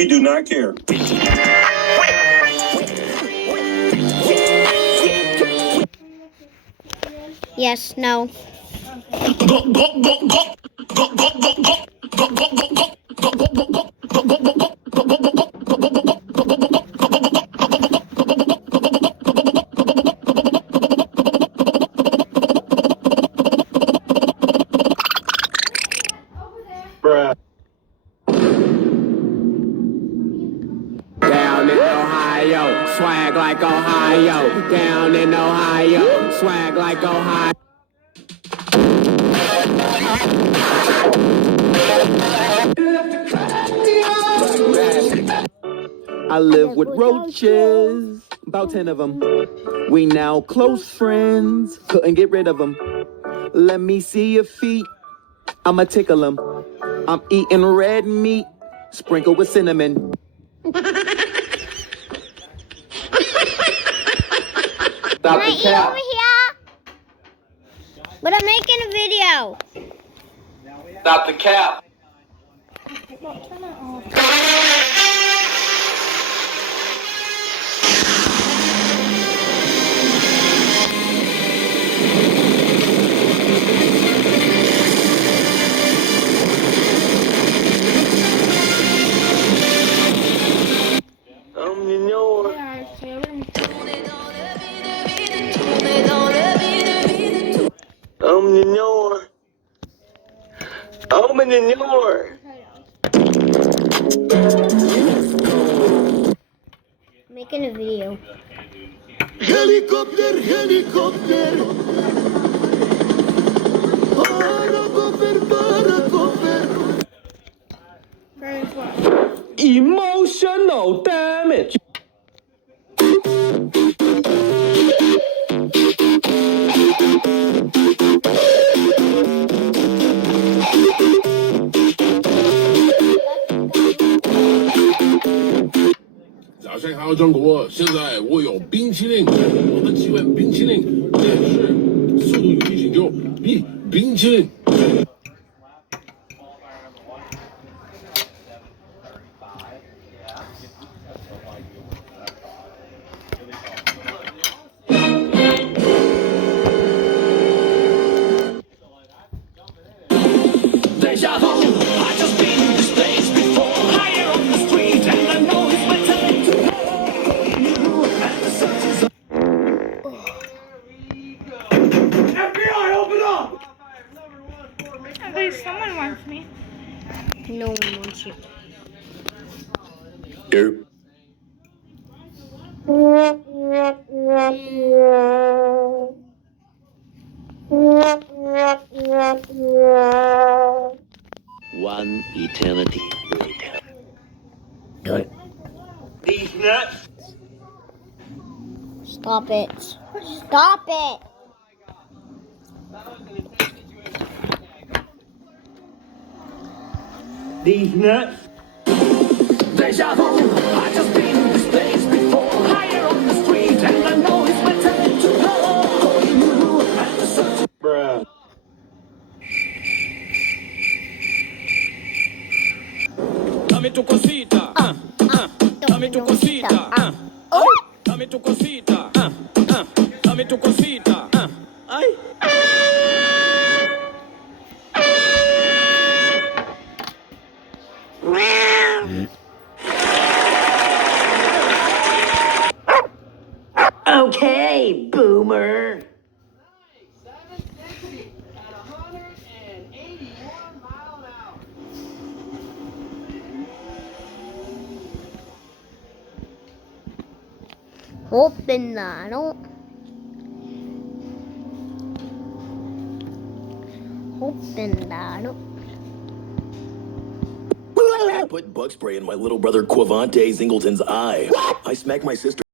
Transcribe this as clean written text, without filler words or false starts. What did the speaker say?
We do not care. Yes, no. Bruh. Down in Ohio, swag like Ohio. Down in Ohio, swag like Ohio. I live with roaches, about 10 of them. We now close friends, couldn't get rid of them. Let me see your feet, I'ma tickle them. I'm eating red meat, sprinkled with cinnamon. Can I eat over here? But I'm making a video. Stop the cap. Making a video. Helicopter, helicopter. Paracopter. Emotional damage.早上好，中国！现在我有冰淇淋，我很喜欢冰淇淋，但是速度与激情就比冰淇淋。At least someone wants me. No one wants you. Here. One eternity later. Good. These nuts. Stop it. Stop it. These nuts. Deja vu, I just been in this place before. Higher on the street, and I know it's my time to go. You and the sun. Bruh. Dame tu cosita, dame tu cosita, dame tu cosita, dame tu cosita, ay. Okay, boomer. Hoping that I don't. Hoping that I don't. Put bug spray in my little brother Quavante Zingleton's eye. I smacked my sister.